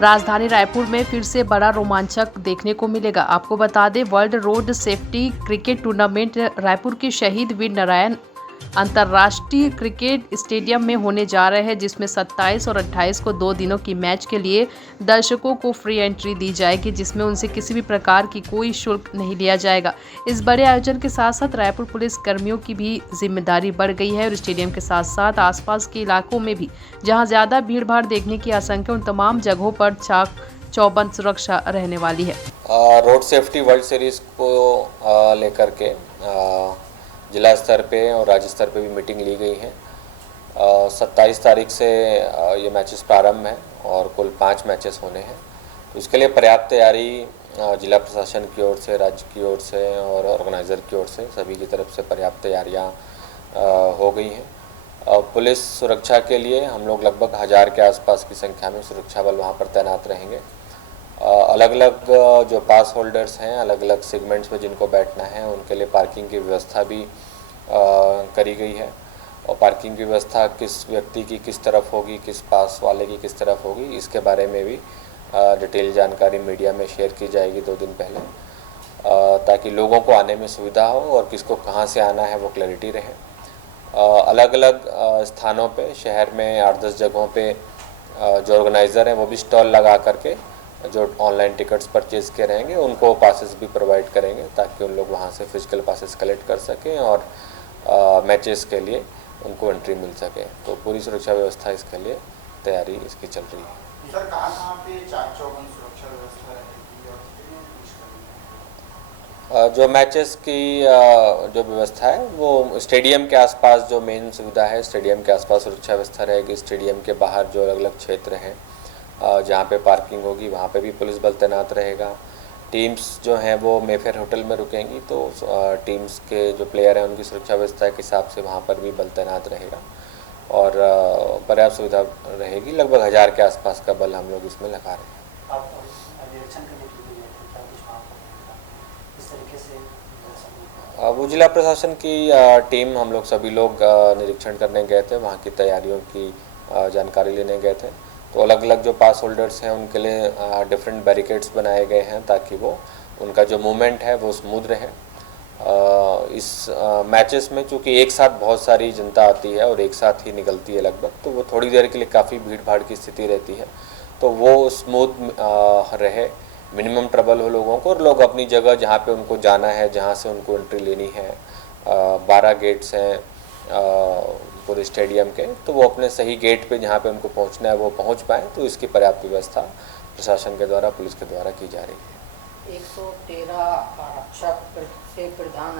राजधानी रायपुर में फिर से बड़ा रोमांचक देखने को मिलेगा। आपको बता दें, world road safety cricket tournament Raipur के शहीद वीर नारायण अंतर्राष्ट्रीय क्रिकेट स्टेडियम में होने जा रहे हैं, जिसमें 27 और 28 को 2 दिनों की मैच के लिए दर्शकों को फ्री एंट्री दी जाएगी, जिसमें उनसे किसी भी प्रकार की कोई शुल्क नहीं लिया जाएगा। इस बड़े आयोजन के साथ साथ रायपुर पुलिस कर्मियों की भी जिम्मेदारी बढ़ गई है और स्टेडियम के साथ साथ आसपास के इलाकों में भी जहां ज्यादा भीड़ भाड़ देखने की आशंका, उन तमाम जगहों पर चाक चौबंद सुरक्षा रहने वाली है। रोड सेफ्टी वर्ल्ड सीरीज़ को लेकर के जिला स्तर पे और राज्य स्तर पे भी मीटिंग ली गई है। 27 तारीख से ये मैचेस प्रारंभ हैं और कुल 5 मैचेस होने हैं। तो इसके लिए पर्याप्त तैयारी जिला प्रशासन की ओर से, राज्य की ओर से और ऑर्गेनाइज़र की ओर से सभी की तरफ से पर्याप्त तैयारियाँ हो गई हैं। पुलिस सुरक्षा के लिए हम लोग लगभग 1000 के आसपास की संख्या में सुरक्षा बल वहाँ पर तैनात रहेंगे। अलग अलग जो पास होल्डर्स हैं, अलग अलग सेगमेंट्स में जिनको बैठना है, उनके लिए पार्किंग की व्यवस्था भी करी गई है। और पार्किंग की व्यवस्था किस व्यक्ति की किस तरफ होगी, किस पास वाले की किस तरफ होगी, इसके बारे में भी डिटेल जानकारी मीडिया में शेयर की जाएगी 2 दिन पहले, ताकि लोगों को आने में सुविधा हो और किसको कहाँ से आना है वो क्लैरिटी रहे। अलग अलग स्थानों पे शहर में 8-10 जगहों पे जो ऑर्गेनाइज़र हैं वो भी स्टॉल लगा करके जो ऑनलाइन टिकट्स परचेज़ के रहेंगे उनको पासेस भी प्रोवाइड करेंगे, ताकि उन लोग वहाँ से फिजिकल पासेस कलेक्ट कर सकें और मैचेस के लिए उनको एंट्री मिल सके। तो पूरी सुरक्षा व्यवस्था इसके लिए तैयारी इसकी चल रही है। सर, कहाँ पे चाक चौबंद सुरक्षा व्यवस्था रहेगी और जो मैचेस की जो व्यवस्था है वो स्टेडियम के आसपास, जो मेन सुविधा है स्टेडियम के आसपास सुरक्षा व्यवस्था रहेगी। स्टेडियम के बाहर जो अलग अलग क्षेत्र हैं जहाँ पे पार्किंग होगी वहाँ पे भी पुलिस बल तैनात रहेगा। टीम्स जो हैं वो मेफेयर होटल में रुकेंगी, तो टीम्स के जो प्लेयर हैं उनकी सुरक्षा व्यवस्था के हिसाब से वहाँ पर भी बल तैनात रहेगा और पर्याप्त सुविधा रहेगी। लगभग 1000 के आसपास का बल हम लोग इसमें लगा रहे हैं। वो जिला प्रशासन की टीम, हम लोग सभी लोग निरीक्षण करने गए थे, वहाँ की तैयारियों की जानकारी लेने गए थे। तो अलग अलग जो पास होल्डर्स हैं उनके लिए डिफरेंट बैरिकेड्स बनाए गए हैं, ताकि वो उनका जो मूवमेंट है वो स्मूथ रहे। इस मैचेस में चूँकि एक साथ बहुत सारी जनता आती है और एक साथ ही निकलती है लगभग, तो वो थोड़ी देर के लिए काफ़ी भीड़ भाड़ की स्थिति रहती है, तो वो स्मूथ रहे, मिनिमम ट्रबल हो लोगों को और लोग अपनी जगह जहाँ पे उनको जाना है, जहाँ से उनको एंट्री लेनी है, 12 गेट्स हैं पूरे स्टेडियम के, तो वो अपने सही गेट पे जहाँ पे उनको पहुँचना है वो पहुँच पाएँ। तो इसकी पर्याप्त व्यवस्था प्रशासन के द्वारा, पुलिस के द्वारा की जा रही है। 113 आरक्षक से प्रधान